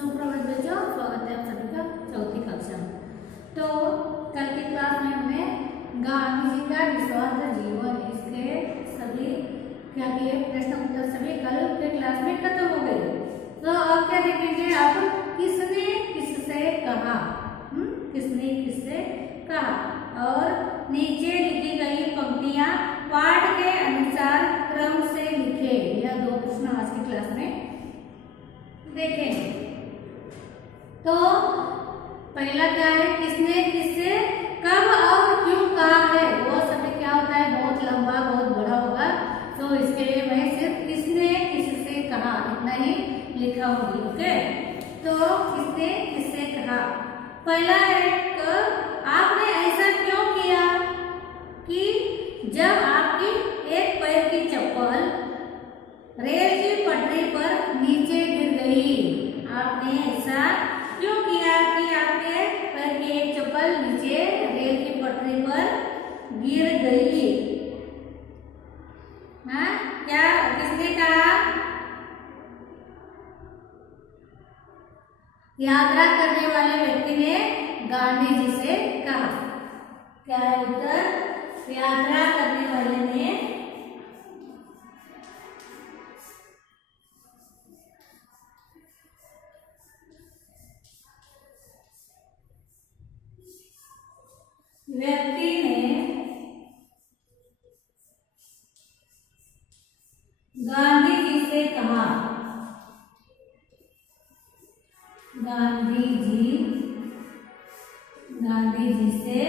सुप्रभात बच्चों, स्वागत है आप सभी का चौथी कक्षा में। तो कल की क्लास में हमने गांधी जी का निस्वार्थ जीवन इसके सभी क्या किए प्रश्न उत्तर सभी कल के क्लास में खत्म हो गए। तो अब क्या देखेंगे आप, किसने किससे कहा, किसने किससे कहा, और नीचे लिखी गई पंक्तियां पाठ के अनुसार क्रम से लिखे। यह दो प्रश्न आज की क्लास में देखेंगे। तो पहला क्या है, किसने किससे कब और क्यों कहा है। वो शब्द क्या होता है, बहुत लंबा बहुत बड़ा होगा, तो इसके लिए मैं सिर्फ किसने किससे कहा इतना ही लिखा होगी। ओके, तो किसने किससे कहा। पहला है, आपने ऐसा क्यों किया कि जब आपकी एक पैर की चप्पल रेल की पटरी पर नीचे गिर गई। आपने ऐसा क्यों किया कि आपके पैर की एक चप्पल नीचे रेल की पटरी पर गिर गई। हाँ, क्या किसने कहा। यात्रा करने वाले व्यक्ति ने गांधी जी से कहा। क्या है उत्तर, यात्रा करने वाले ने व्यक्ति ने गांधी जी से कहा। गांधी जी से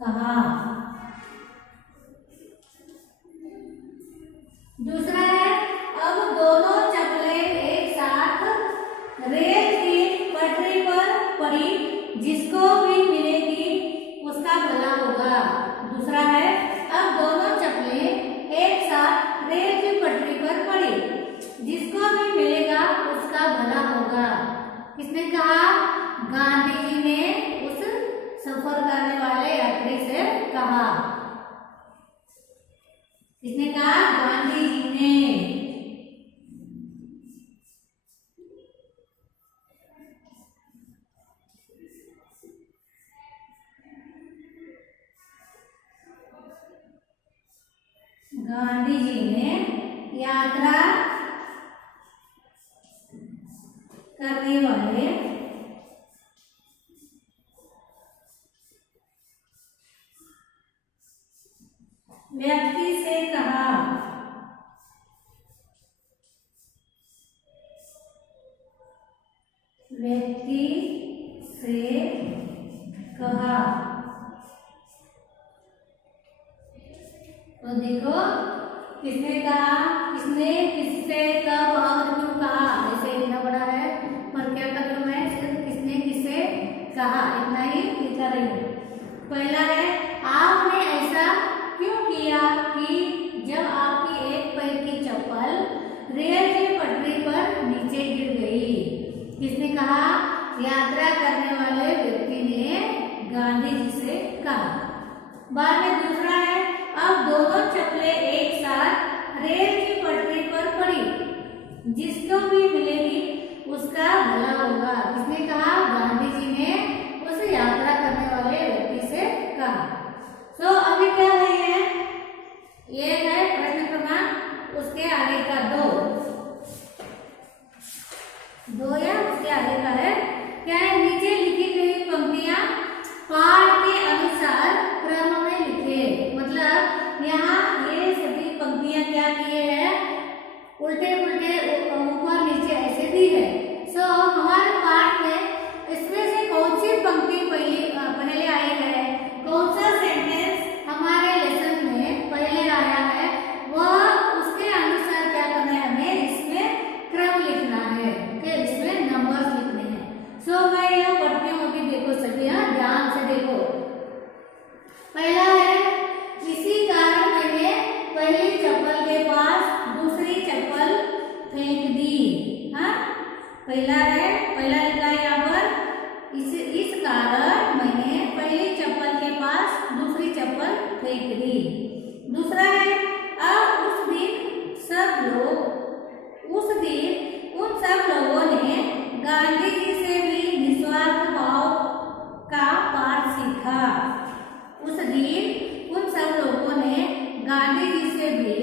कहा। दूसरा है, अब दोनों चप्पलें एक साथ रेल की पटरी पर पड़ी, जिसको भी मिलेगी उसका भला होगा। दूसरा है, अब दोनों चप्पलें एक साथ रेल की पटरी पर पड़ी, जिसको भी मिलेगा उसका भला होगा। किसने कहा, गांधी जी ने उस सफर करने वाले यात्री से कहा। किसने कहा, गांधी जी ने। गांधी जी ने यात्रा करने वाले व्यक्ति से कहा। व्यक्ति से कहा। तो देखो, किसने कहा, किसने किससे कब और क्यों कहा, ऐसे लिखना पड़ा है, पर क्या कर रही मैं सिर्फ किसने किससे कहा इतना ही लिखा रही हूँ। पहला है, आपने ऐसा क्यों किया कि जब आपकी एक पैर की चप्पल रेल की पटरी पर नीचे गिर गई। किसने कहा, यात्रा करने वाले व्यक्ति ने गांधी जी से कहा। बाद में दूसरा है, अब दोनों चप्पलें एक साथ रेल की पटरी पर पड़ी, जिसको भी मिलेगी उसका भला होगा। किसने कहा, गांधी जी ने उस यात्रा करने वाले व्यक्ति से कहा। तो अभी क्या है, ये है प्रश्न क्रमांक उसके आगे का दो या उसके आगे का है। क्या है, नीचे लिखी गई पंक्तियां पाठ के अनुसार क्रम में लिखे। मतलब यहाँ ये सभी पंक्तियां क्या किए हैं, उल्टे पुल्टे ऊपर नीचे ऐसे दी है। सो हमारे पाठ में इसमें से कौन सी पंक्ति पहले आई है, कौन सा सेंटेंस हमारे लेसन में पहले आया है, वह उसके अनुसार क्या करना है, हमें इसमें क्रम लिखना है। ओके, इसमें नंबर्स लिखने हैं। सो मैं यह पढ़ती हूँ, अभी देखो सभी, यहाँ ध्यान से देखो। पहला है, इसी कारण मैंने पहली चप्पल के पास दूसरी चप्पल फेंक दी। हाँ, पहला है, पहला लिखा है यहाँ पर, इस कारण मैंने पहली चप्पल के पास दूसरी चप्पल फेंक दी। दूसरा है, अब उस दिन उन सब लोगों ने गांधी जी से भी निस्वार्थ भाव का पाठ सीखा। उस दिन उन सब लोगों ने गांधी जी से भी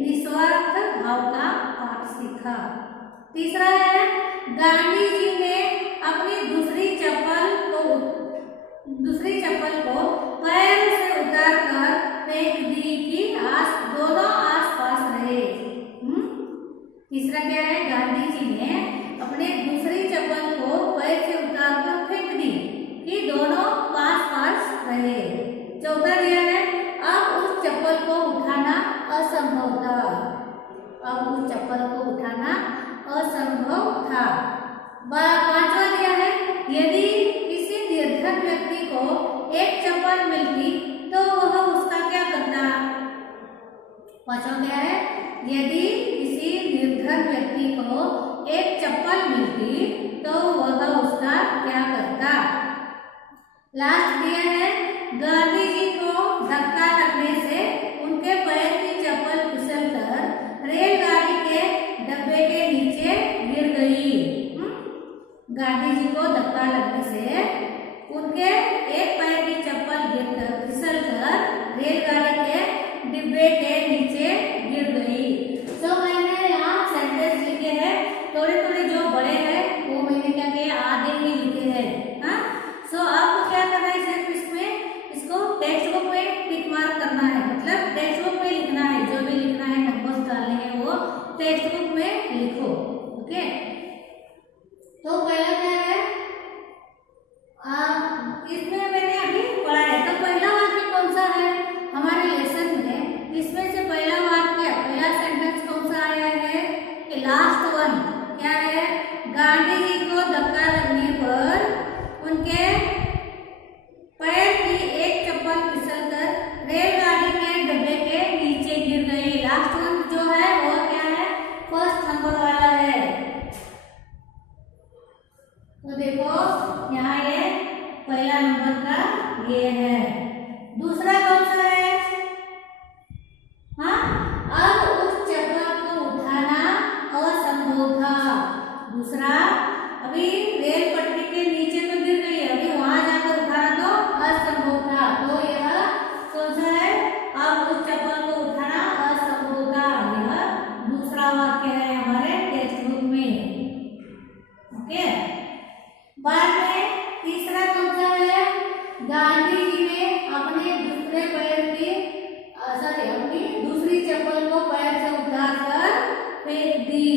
निस्वार्थ भाव का पाठ सीखा। तीसरा है, गांधी जी ने अपनी दूसरी चप्पल को पैर से उतारकर फेंक दी कि दोनों आसपास रहे। तीसरा क्या है, गांधी जी ने अपने दूसरी चप्पल को पैर से उतारकर फेंक दी कि दोनों पास पास रहे। चौथा क्या है, अब उस चप्पल को उठाना असंभव था। अब उस चप्पल को उठाना असंभव था। पांचवा क्या है, यदि किसी निर्धन व्यक्ति को एक चप्पल मिलती तो वह उसका क्या करता। पांचवा क्या है, यदि किसी निर्धन व्यक्ति को एक चप्पल मिलती तो वह उसका क्या करता। लास्ट दिया है, गांधी जी को धक्का लगने से उनके पैर की चप्पल फिसलकर रेलगाड़ी के डब्बे के नीचे गिर गई। गांधी जी को धक्का लगने से उनके एक पैर की चप्पल गिरकर फिसलकर रेलगाड़ी के डिब्बे के नीचे गिर गई। तो मैंने यहाँ सेंटेंस लिखे हैं, थोड़े थोड़े जो बड़े हैं वो मैंने क्या किया, आधे ही लिखे हैं। हाँ, सो आपको क्या करना है, सिर्फ इसमें इसको टेक्स्ट बुक में टिक मार्क करना है, मतलब टेक्स्ट बुक में लिखना है, जो भी लिखना है, नंबर्स डालने हैं वो टेक्स्ट बुक में लिखो। ओके, तो पहला क्या है, इसमें मैंने अभी पढ़ा है। तो पहला वाक्य कौन सा है हमारे लेसन में, इसमें से पहला वाक्य, पहला सेंटेंस कौन सा आया है, लास्ट वन क्या है, गांधी जी को धक्का लगने पर उनके पैर की एक चप्पल फिसलकर रेलगाड़ी के डब्बे के नीचे गिर गई। लास्ट वन जो है वो क्या है, फर्स्ट नंबर वाला है। तो देखो यहाँ ये पहला नंबर का ये है। दूसरा कौन सा है, हाँ, अब उस चप्पल को उठाना असंभव था। दूसरा, अभी रेल पटरी के नीचे तो गिर गई है, अभी वहां जाकर उठाना तो असंभव था। तो यह कौन सा है, अब उस चप्पल को उठाना असंभव था। यह दूसरा वाक्य है हमारे टेक्स्ट बुक में। ओके, बाद में तीसरा कौन सा है, गांधी जी ने अपने दूसरी चप्पल को पैर से उतारकर फेंक दी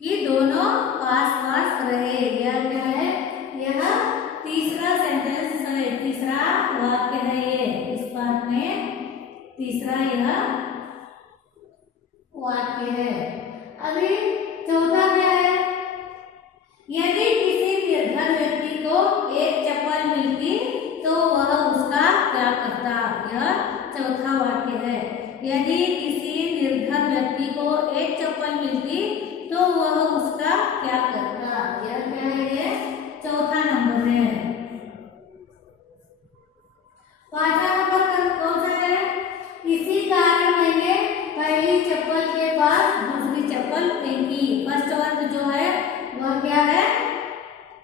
कि दोनों पास पास रहे। यह क्या है, यह तीसरा सेंटेंस है, तीसरा वाक्य है ये, इस पार्ट में तीसरा यह वाक्य है। अभी चौथा क्या है, यदि किसी निर्धन व्यक्ति को एक चप्पल मिलती तो वह उसका क्या करता। यह चौथा वाक्य है, यदि किसी निर्धन व्यक्ति को एक चप्पल मिलती तो वह उसका क्या करता। यह क्या है, ये चौथा नंबर है। पांचवा नंबर कौन सा है, इसी कारण मैंने पहली चप्पल के बाद दूसरी चप्पल फेंकी। फर्स्ट वन जो है वह क्या है,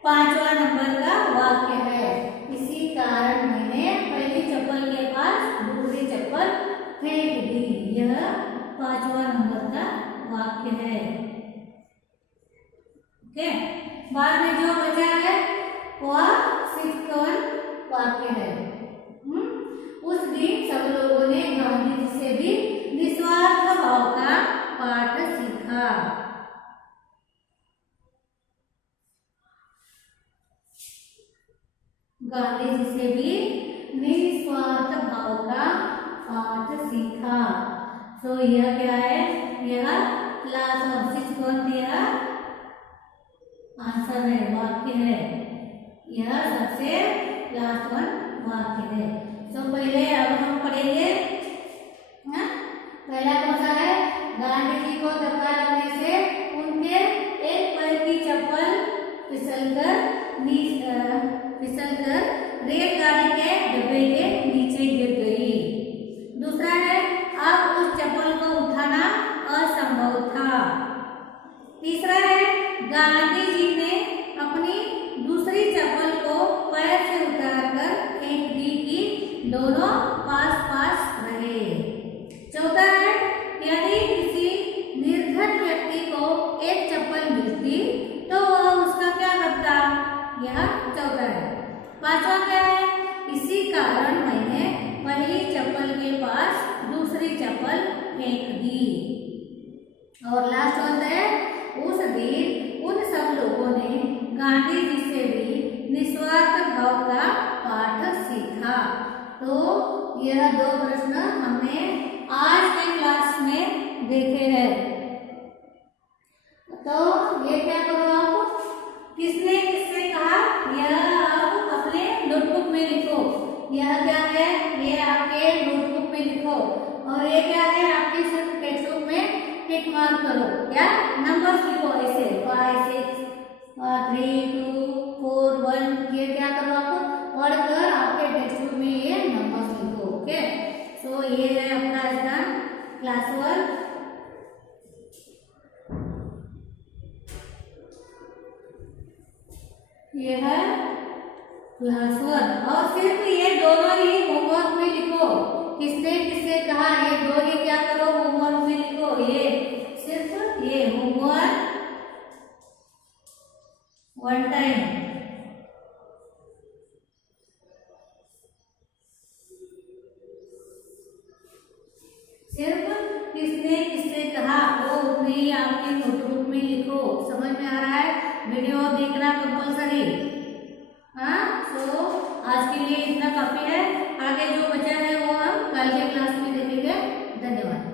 पांचवा नंबर का वाक्य है। इसी कारण मैंने पहली चप्पल के पास दूसरी चप्पल फेंक दी। यह पांचवा नंबर का वाक्य है। ओके, बाद में जो बचा है वह सिक्स्थ वाक्य है। उस दिन सब लोगों ने गांधी जी से भी निस्वार्थ भाव का पाठ सीखा। गांधी जी से भी निस्वार्थ भाव का पाठ सीखा। तो यह क्या है, यह लास्ट और सिक्स्थ वन यह आंसर है, वाक्य है। यह सबसे लास्ट वन वाक्य है। तो पहले अब हम पढ़ेंगे, पहला कौन सा है, गांधी जी को धक्का लगने से उनके एक पैर की चप्पल फिसलकर रेलगाड़ी के डब्बे के नीचे गिर गई। दूसरा है, अब उस चप्पल को उठाना असंभव था। तीसरा फेंक दी। और लास्ट होता है, उस दिन उन सब लोगों ने गांधी जी से भी निस्वार्थ भाव का पाठ सीखा। तो यह दो प्रश्न हमने आज के क्लास में देखे हैं। तो ये क्या करो आप, किसने किससे कहा, यह आप अपने नोटबुक में लिखो। यह क्या है, ये आपके नोटबुक में लिखो। और ये क्या है, आपके सिर्फ टेक्स्ट बुक में टिक मार्क करो, क्या नंबर्स लिखो ऐसे 5 6 3 2 4 1। ये क्या करो, आपको पढ़कर आपके टेक्स्ट बुक में ये नंबर्स लिखो। ओके, सो ये है आपका आज का क्लास वर्क। ये है क्लास वर्क, और सिर्फ ये दोनों ही होमवर्क में लिखो। किसने किससे कहा, ये दो ही क्या करो, होमवर्क में लिखो। ये सिर्फ ये होमवर्क वन टाइम। सिर्फ किसने किससे कहा वो उतने ही आपके नोटबुक में लिखो। समझ में आ रहा है, वीडियो देखना कंपलसरी। हाँ, सो आज के लिए इतना काफी है। आगे जो बचा है वो हम कल के क्लास में देखेंगे। धन्यवाद।